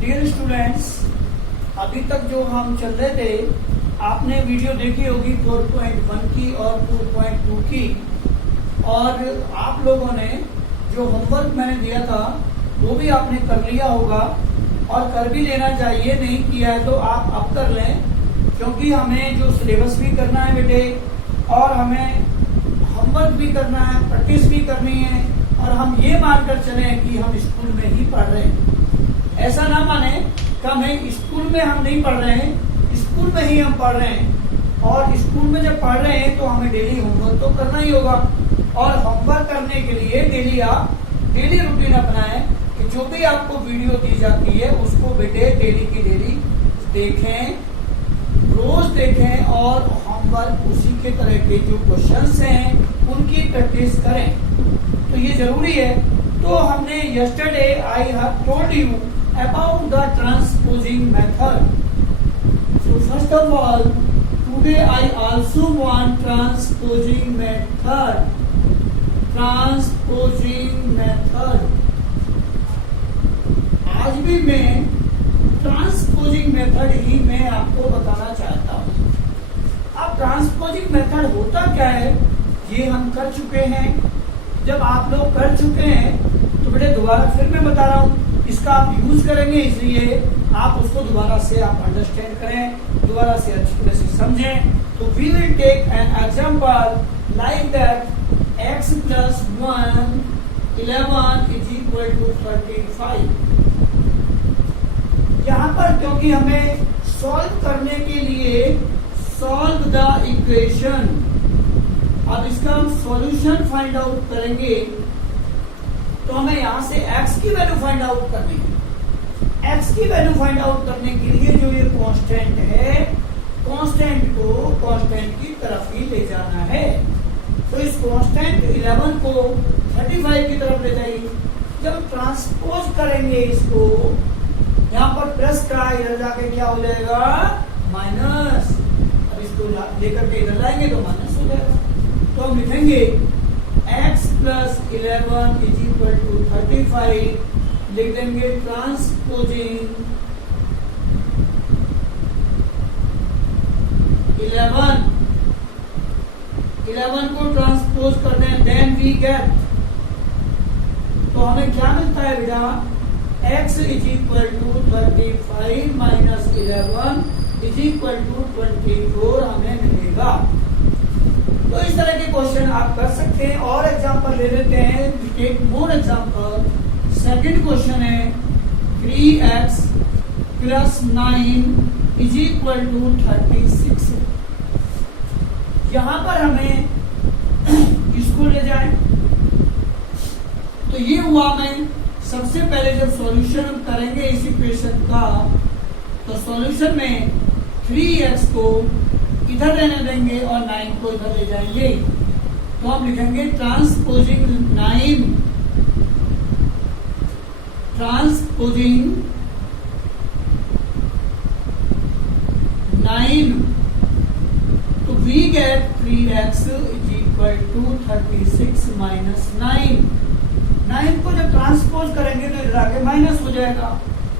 Dear students, अभी तक जो हम चल रहे थे, आपने वीडियो देखी होगी 4.1 की और 4.2 की, और आप लोगों ने जो होमवर्क मैंने दिया था वो भी आपने कर लिया होगा और कर भी लेना चाहिए। नहीं किया है तो आप अब कर लें, क्योंकि हमें जो सिलेबस भी करना है बेटे, और हमें होमवर्क भी करना है, प्रैक्टिस भी करनी है, और हम ये मानकर चले कि हम स्कूल में ही पढ़ रहे हैं। ऐसा ना माने कि हमें स्कूल में हम नहीं पढ़ रहे हैं, स्कूल में ही हम पढ़ रहे हैं। और स्कूल में जब पढ़ रहे हैं तो हमें डेली होमवर्क तो करना ही होगा, और होमवर्क करने के लिए डेली आप डेली रूटीन अपनाएं कि जो भी आपको वीडियो दी जाती है उसको बेटे डेली की डेली देखें, रोज देखें, और होमवर्क उसी के तरह के जो क्वेश्चंस हैं उनकी प्रैक्टिस करें। तो ये जरूरी है। तो हमने yesterday I have told you about the transposing method. So first of all, today I also want transposing method. Transposing method. आज भी मैं ट्रांसपोजिंग मेथड ही मैं आपको बताना चाहता हूँ। अब ट्रांसपोजिंग मेथड होता क्या है ये हम कर चुके हैं। जब आप लोग कर चुके हैं तो बेटे दोबारा फिर मैं बता रहा हूँ, इसका आप यूज करेंगे, इसलिए आप उसको दोबारा से आप अंडरस्टैंड करें, दोबारा से अच्छी तरह से समझें। तो we will take an example like that x plus 1 11 is equal to 35। यहाँ पर क्योंकि हमें सॉल्व करने के लिए सॉल्व द इक्वेशन, अब इसका हम सॉल्यूशन फाइंड आउट करेंगे, तो हमें यहां से x की वैल्यू फाइंड आउट करनी है। x की वैल्यू फाइंड आउट करने के लिए जो ये कांस्टेंट है, कांस्टेंट को कांस्टेंट की तरफ ही ले जाना है। तो इस कांस्टेंट 11 को 35 की तरफ ले जाइए। जब ट्रांसपोज करेंगे इसको, यहाँ पर प्लस का, इधर जाके क्या हो जाएगा माइनस। अब इसको लेकर के इधर लाएंगे तो माइनस हो जाएगा। तो हम लिखेंगे x plus 11 is equal to 35, लिख देंगे ट्रांसपोजिंग 11 को ट्रांसपोज कर दें, देन वी गेट, तो हमें क्या मिलता है बेटा, x is equal to 35 minus 11 is equal to 24 हमें मिलेगा। तो इस तरह के क्वेश्चन आप कर सकते हैं। और एग्जांपल ले लेते हैं, take more example. Second question है 3x plus 9 is equal to 36। यहां पर हमें इसको ले जाएं, तो ये हुआ। मैं सबसे पहले जब सॉल्यूशन करेंगे इस इक्वेशन का, तो सॉल्यूशन में 3x को इधर रहने देंगे और 9 को इधर ले जाएंगे। तो हम लिखेंगे ट्रांसपोजिंग 9 तो we get 3x is equal to 36 minus 9 को जब ट्रांसपोज करेंगे तो इधर आके माइनस हो जाएगा।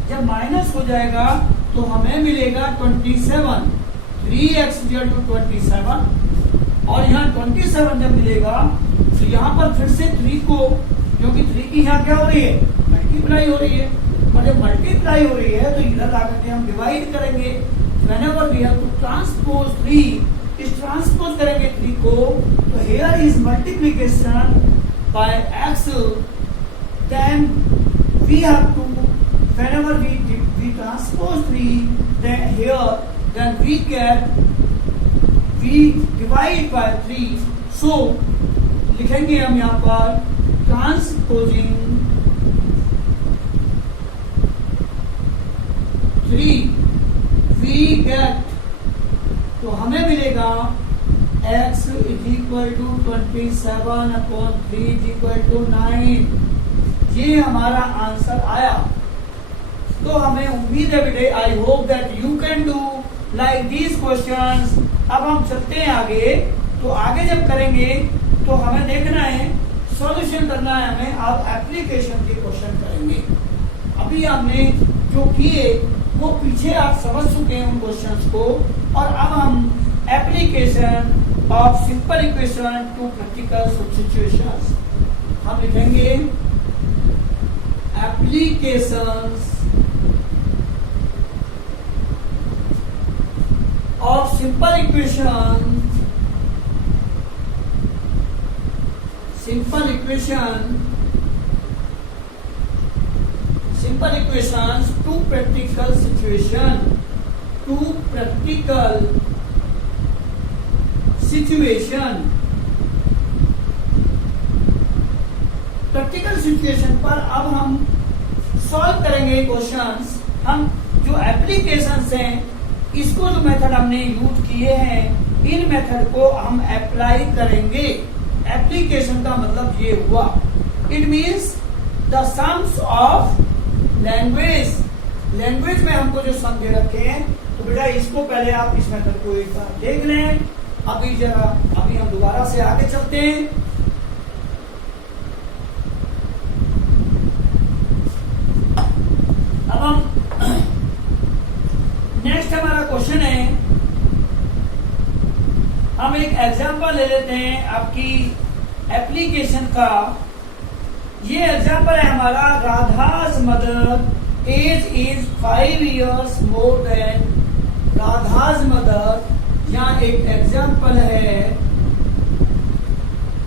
जब माइनस हो जाएगा तो हमें मिलेगा 27, 3x इक्वल टू 27, और यहाँ 27 जब मिलेगा तो यहाँ पर फिर से 3 को, क्योंकि 3 की यहाँ क्या हो रही है, मल्टीप्लाई हो रही है, और जब मल्टीप्लाई हो रही है तो इधर आकर के हम डिवाइड करेंगे। whenever we have to transpose 3, इस ट्रांसपोज करेंगे 3 को, तो here is multiplication by x, then we have to, whenever we transpose 3, then here then we divide by 3, so लिखेंगे हम यहाँ पर ट्रांसपोजिंग 3 we get, तो हमें मिलेगा x is equal to 27 upon 3 is equal to 9। ये हमारा आंसर आया। तो हमें उम्मीद है बेटे, I hope that you can do like these questions. अब हम चलते हैं आगे। तो आगे जब करेंगे तो हमें देखना है, सॉल्यूशन करना है हमें। अब एप्लीकेशन के क्वेश्चन करेंगे। अभी हमने जो किए वो पीछे आप समझ चुके हैं उन क्वेश्चंस को। और अब हम application of simple equation two practical situations हम लिखेंगे applications of simple equation simple equations to practical situation practical situation पर अब हम सॉल्व करेंगे क्वेश्चंस। हम जो एप्लीकेशंस हैं इसको जो मेथड हमने यूज किए हैं इन मेथड को हम अप्लाई करेंगे। एप्लीकेशन का मतलब ये हुआ it means the sums of language में हमको जो सम दे रखे हैं तो बेटा इसको पहले आप इस मेथड को एक बार देख लें। अभी हम दोबारा से आगे चलते हैं। अब हम नेक्स्ट हमारा क्वेश्चन है, हम एक एग्जांपल ले लेते हैं आपकी एप्लीकेशन का। ये एग्जांपल है हमारा Radha's mother age is 5 years more than Radha's mother. यहाँ एक एग्जांपल है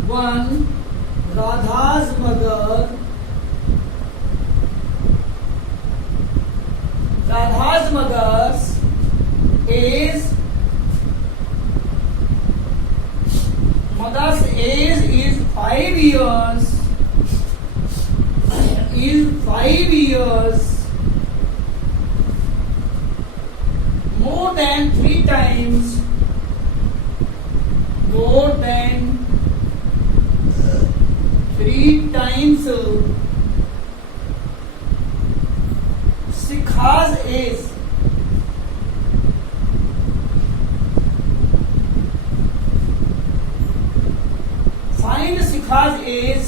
1 राधा's mother's age is 5 years more than 3 times Shikha's age find Shikha's age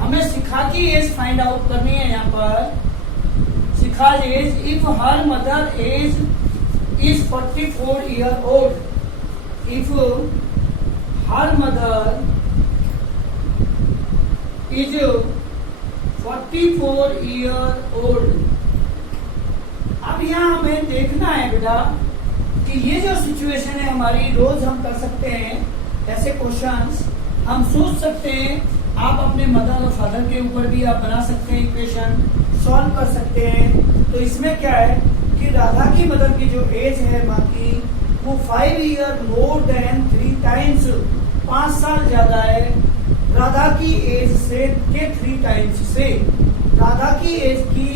हमें शिखा की एज फाइंड आउट करनी है। यहाँ पर Shikha's age if her mother age is 44 year old, if her mother is 44 year old। अब यहाँ हमें देखना है बेटा कि ये जो सिचुएशन है हमारी रोज हम कर सकते हैं ऐसे क्वेश्चंस हम सोच सकते हैं। आप अपने मदर और फादर के ऊपर भी आप बना सकते हैं, इक्वेशन सॉल्व कर सकते हैं। तो इसमें क्या है कि राधा की मदर की जो एज है माँ की वो 5 year मोर देन 3 times 5 साल ज्यादा है राधा की एज से के 3 times से। राधा की एज की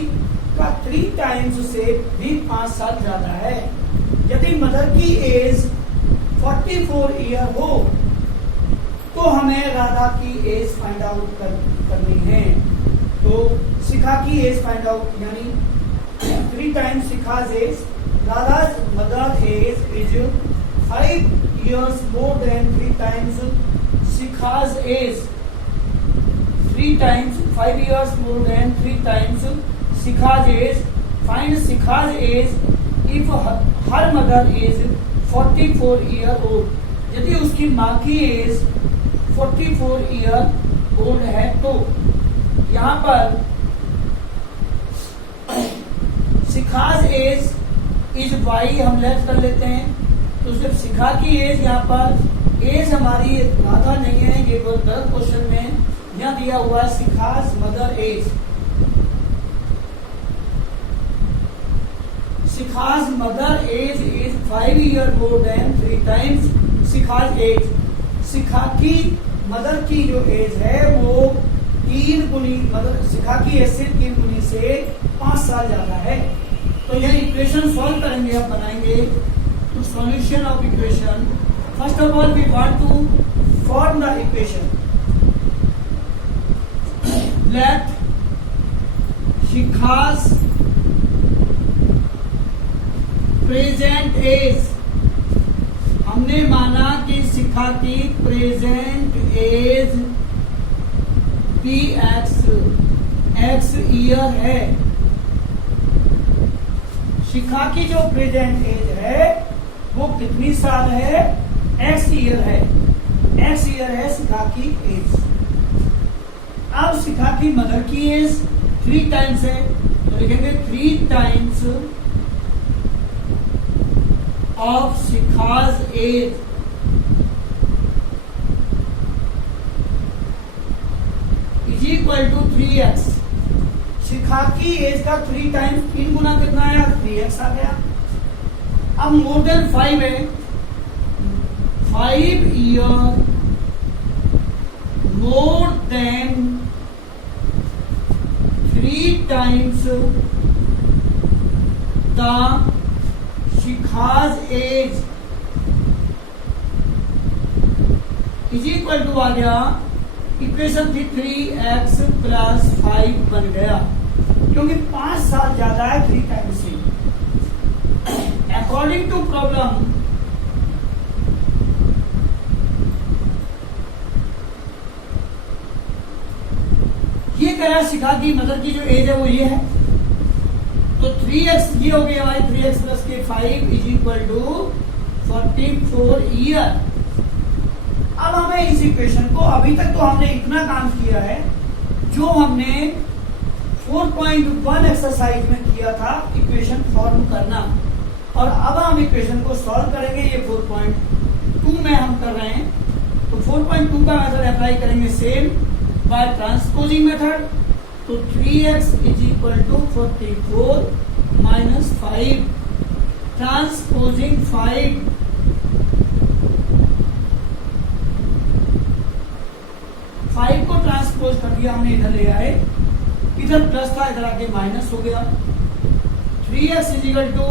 का 3 times से भी 5 साल ज्यादा है। यदि मदर की एज 44 year हो तो हमें राधा की एज फाइंड आउट करनी है। तो शिखा की एज फाइंड आउट यानी 3 times Shikha's age. Radha's mother age is 5 years more than 3 times Shikha's age। 3 times 5 years more than 3 times Shikha's age। Find Shikha's age if her mother is 44 year old। यदि उसकी माँ की एज 44 year old है तो यहाँ पर शिखा's एज इज वाई हम लेट कर लेते हैं। तो सिर्फ शिखा की एज यहाँ पर एज हमारी राधा नहीं है, ये बहुत गलत क्वेश्चन में यहाँ दिया हुआ है Shikha's mother age. Shikha's mother age is 5 year more than 3 times Shikha's age. Shikha की मदर की जो एज है वो 3 गुनी मतलब शिखा की एज से 3 गुनी से 5 साल ज्यादा है। तो यह इक्वेशन सॉल्व करेंगे, आप बनाएंगे। तो solution of equation, first of all we want to form the equation. Let Shikha's present age, हमने माना कि शिखा की प्रेजेंट एज x ईयर है। शिखा की जो प्रेजेंट एज है वो कितनी साल है? x ईयर है। x ईयर है शिखा की एज। अब शिखा की मदर की एज 3 टाइम्स है, तो लिखेंगे 3 times of Shikha's age is equal to 3x। Shikha की एज का 3 टाइम्स 3 गुना कितना आया? 3x आ गया। अब मोर देन 5 है, 5 year more than 3 times the Shikha's age is equal to आ गया, इक्वेशन थी 3x प्लस 5 बन गया, क्योंकि 5 साल ज्यादा है 3 टाइम्स से। अकॉर्डिंग टू प्रॉब्लम ये कह रहा शिखा की मदर की जो एज है वो ये है, तो 3x ये हो गई हमारी 3x प्लस के 5 इज इक्वल टू 44 ईयर। अब हमें इस इक्वेशन को, अभी तक तो हमने इतना काम किया है जो हमने 4.1 एक्सरसाइज में किया था, इक्वेशन फॉर्म करना, और अब हम इक्वेशन को सॉल्व करेंगे। ये 4.2 में हम कर रहे हैं, तो 4.2 का मेथड अप्लाई करेंगे सेम बाय ट्रांसपोजिंग मेथड। तो 3x is equal to 44 minus 5 transposing 5 को ट्रांसपोज कर दिया हमने, इधर ले आए, इधर प्लस था इधर आके माइनस हो गया। 3x इज इक्वल टू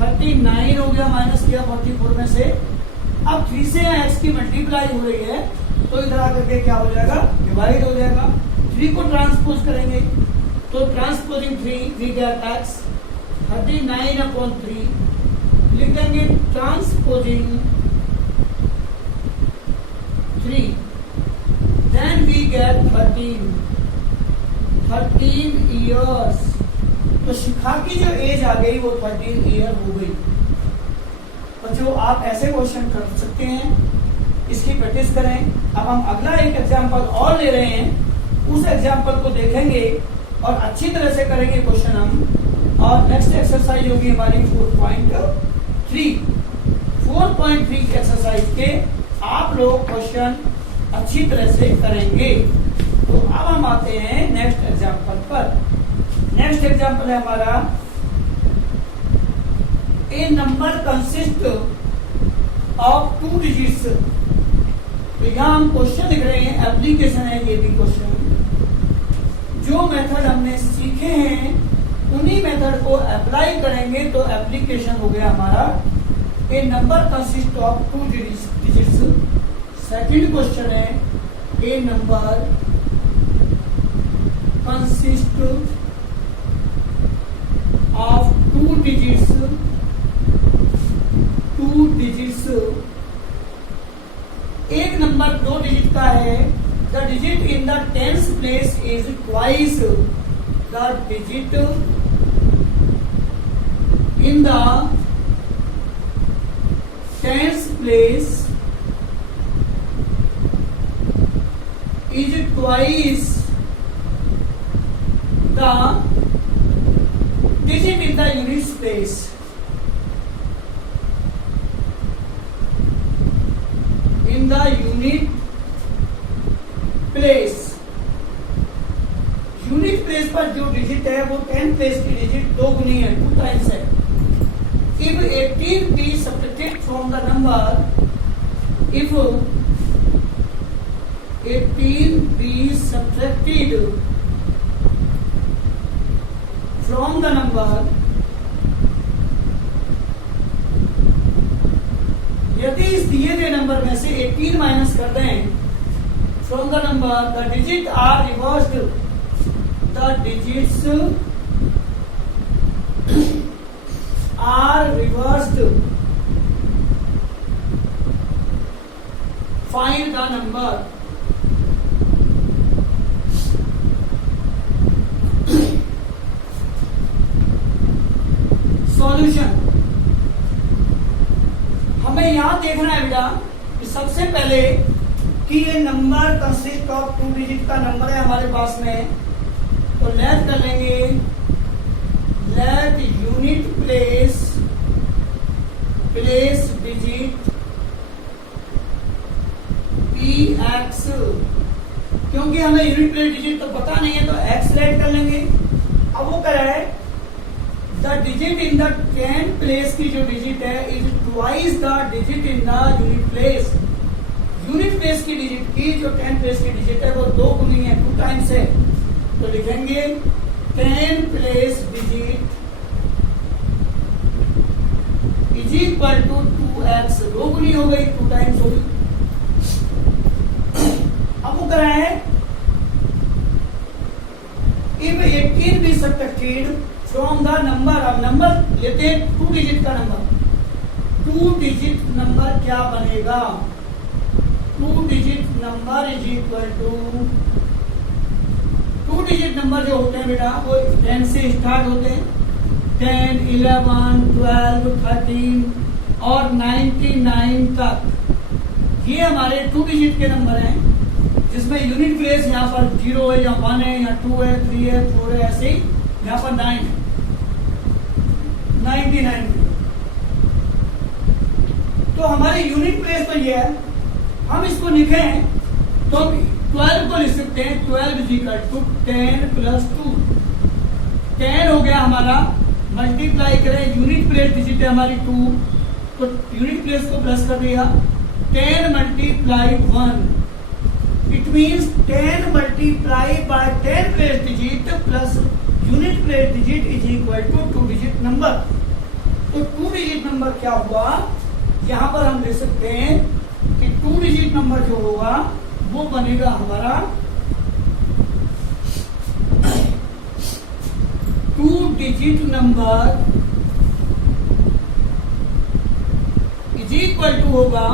39 हो गया, माइनस किया 44 में से। अब 3 से x की मल्टीप्लाई हो रही है, तो इधर आकर के क्या हो जाएगा? डिवाइड हो जाएगा। 3 को ट्रांसपोज करेंगे, तो ट्रांसपोजिंग 3 गेट x 39/3 लिख देंगे, transposing 3 then we get 13 years. तो शिखा की जो एज आ गई वो 13 ईयर हो गई। और जो आप ऐसे क्वेश्चन कर सकते हैं, इसकी प्रैक्टिस करें। अब हम अगला एक एग्जांपल और ले रहे हैं, उस एग्जांपल को देखेंगे और अच्छी तरह से करेंगे क्वेश्चन हम। और नेक्स्ट एक्सरसाइज होगी हमारी 4.3 की एक्सरसाइज के आप लोग क्वेश्चन अच्छी तरह से करेंगे। तो अब हम आते हैं नेक्स्ट एग्जांपल पर। नेक्स्ट एग्जांपल है हमारा, a number consist of 2 digits. तो यहां हम क्वेश्चन लिख रहे हैं, एप्लीकेशन है ये भी क्वेश्चन। जो मेथड हमने सीखे हैं उन्हीं मेथड को अप्लाई करेंगे, तो एप्लीकेशन हो गया हमारा a number consist of 2 digits. Second question है, a number consist of 2 digits. एक नंबर 2 डिजिट का है, the digit in the tens place is twice the digit in the tens place is twice the digit in the unit place. In the unit place, unit place पर जो digit है वो 10 place की digit 2 गुनी है, 2 times है। If 18 be subtracted from the number, if 18 be subtracted from the number, यदि इस दिए गए नंबर में से 18 माइनस कर दें from the number, the digit are reversed, the digits are reversed find the number. Solution हमें यहां देखना है बेटा कि सबसे पहले कि ये नंबर कंसिस्ट ऑफ 2 डिजिट का नंबर है हमारे पास में, तो लेट कर लेंगे, let unit place digit px, क्योंकि हमें यूनिट प्लेस डिजिट तो पता नहीं है तो x लेट कर लेंगे। अब वो कह रहा है the digit in the 10 place की जो डिजिट है is twice the digit in the unit place. Unit place की डिजिट की जो 10 प्लेस की डिजिट है वो 2 गुनी है, 2 टाइम्स है, तो लिखेंगे 10 place digit is equal to 2x, 2 गुनी हो गई, 2 टाइम्स हो गई। अब वो कह रहा है if 18 be subtracted from the number, अब नंबर लेते हैं 2 डिजिट का नंबर, 2 डिजिट नंबर क्या बनेगा, 2 digit number is equal to, 2 digit number जो होते हैं बेटा वो 10 से स्टार्ट होते हैं, 10, 11, 12, 13 और 99 तक। ये हमारे 2 डिजिट के नंबर हैं जिसमें यूनिट प्लेस यहाँ पर 0 है या 1 है या 2 है, 3 है, 4 है, ऐसे ही यहाँ पर 9 है, 99। तो हमारे यूनिट प्लेस तो ये है, हम इसको लिखें तो 12 को लिख सकते हैं, 12 इज इक्वल टू 10 प्लस 2, 10 हो गया हमारा, मल्टीप्लाई करें, यूनिट प्लेस डिजिट है हमारी 2, तो यूनिट प्लेस को प्लस कर दिया, 10 multiply 1, it means 10 multiply by 10 place digit plus unit place digit is equal to 2 digit number. तो 2 डिजिट नंबर क्या हुआ, यहां पर हम ले सकते हैं कि 2 डिजिट नंबर जो होगा वो बनेगा हमारा 2 digit number is equal to होगा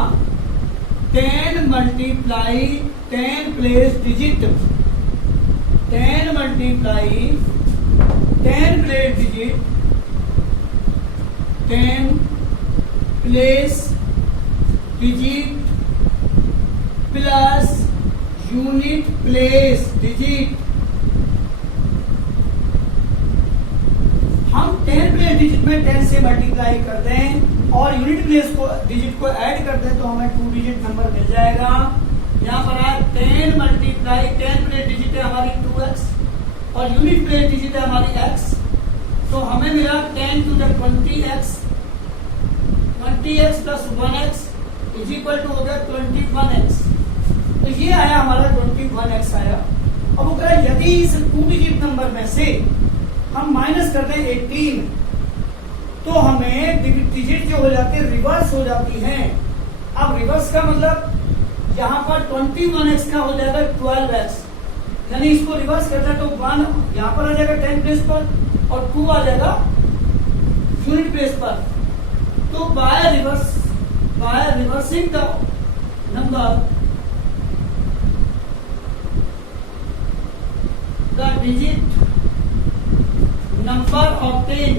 10 multiply 10 place digit, 10 multiply 10 place digit, 10 place digit plus unit place digit. हम 10 प्लेस डिजिट में 10 से मल्टीप्लाई कर दें और यूनिट प्लेस को डिजिट को ऐड कर दें तो हमें 2 डिजिट नंबर मिल जाएगा। यहाँ पर है 10 मल्टीप्लाई 10 प्लेस डिजिट है हमारी 2x और यूनिट प्लेस डिजिट है हमारी x, तो हमें मिला 10 to the 20x, 20x plus 1x is equal to हो गया 21x, तो ये आया हमारा 21x आया। अब वो कह रहा है यदि इस 2 डिजिट नंबर में से हम माइनस कर दें 18 तो हमें डिजिट जो हो जाती है रिवर्स हो जाती हैं। अब रिवर्स का मतलब यहाँ पर 21x का हो जाएगा 12x, यानी इसको रिवर्स करना तो 1 यहाँ पर आ जाएगा 10 प्लेस पर और 2 आ जाएगा यूनिट प्लेस पर। तो by reversing the number the digit number obtained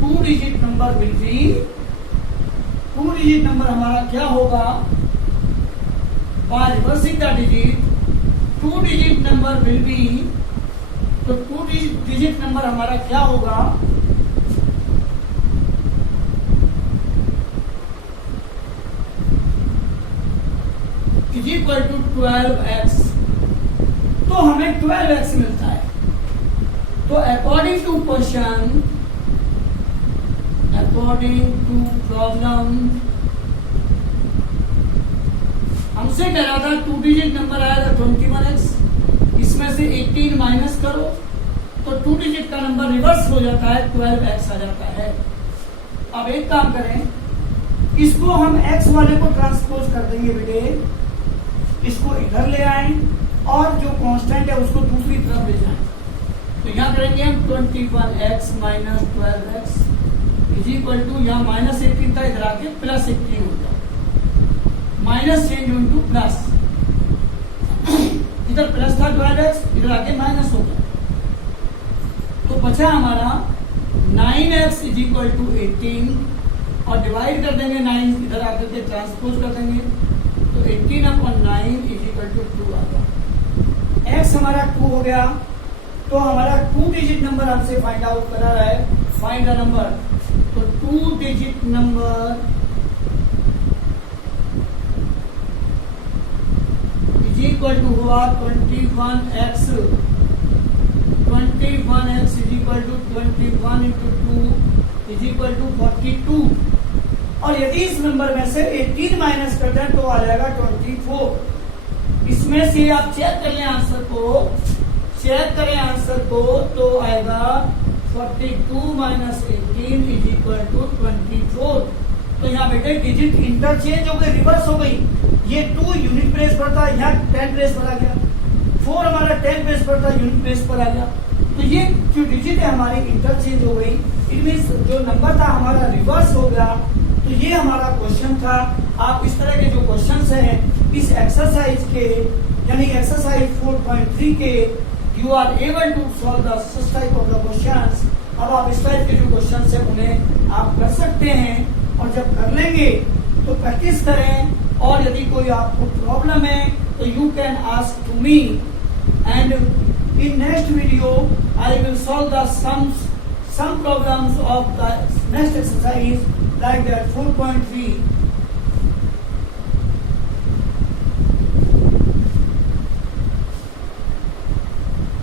2 digit number will be, 2 digit number हमारा क्या होगा, by reversing the digit 2 digit number will be, तो 2 डिजिट नंबर हमारा क्या होगा, इज इक्वल टू 12x, तो हमें 12x मिलता है। तो according to question, according to problem, हमसे कह रहा था 2 डिजिट नंबर आया था 21x, इसमें से 18 माइनस करो तो 2 डिजिट का नंबर रिवर्स हो जाता है, 12x आ जाता है। अब एक काम करें, इसको हम x वाले को ट्रांसपोज कर देंगे बेटे, इसको इधर ले आए और जो कांस्टेंट है उसको दूसरी तरफ ले जाएं। तो यहाँ करेंगे हम 21x minus 12x is equal to, यहाँ माइनस 18 था, इधर आके प्लस 18 हो जाए। माइनस चेंज इनटू प्लस, इधर प्लस था 12x, इधर आके माइनस हो गया, तो बचा हमारा 9x इज इक्वल टू 18 और डिवाइड कर देंगे 9 इधर आकर के ट्रांसपोज कर देंगे, तो 18/9 इज इक्वल टू 2 आ गया। x हमारा 2 हो गया, तो हमारा 2 डिजिट नंबर हमसे फाइंड आउट करा रहा है, फाइंड द नंबर, तो 2 digit number is equal to हुआ 21x, 21x is equal to 21 into 2 is equal to 42, और यदि इस नंबर में से 18 माइनस कर दें तो आ जाएगा 24। इसमें से आप चेक कर लें आंसर को, चेक करें आंसर को, तो आएगा 42 माइनस 18 इज इक्वल टू 24। तो यहाँ बेटे डिजिट इंटरचेंज हो गई, रिवर्स हो गई, ये 2 यूनिट प्लेस पर था, यहाँ 10 प्लेस पर आ गया, 4 हमारा 10 प्लेस पर था, यूनिट प्लेस पर आ गया, तो ये जो डिजिट है हमारी इंटरचेंज हो गई, इट मींस जो नंबर था हमारा रिवर्स हो गया। तो ये हमारा क्वेश्चन था। आप इस तरह के जो क्वेश्चंस हैं इस एक्सरसाइज के, यानी एक्सरसाइज 4.3 के, you are able to solve the such type of the questions. अब आप इस टाइप के जो क्वेश्चंस हैं उन्हें आप कर सकते हैं, और जब कर लेंगे तो प्रैक्टिस करें, और यदि कोई आपको प्रॉब्लम है तो you can ask to me, and in next video I will solve the some problems of the next exercise like that 4.3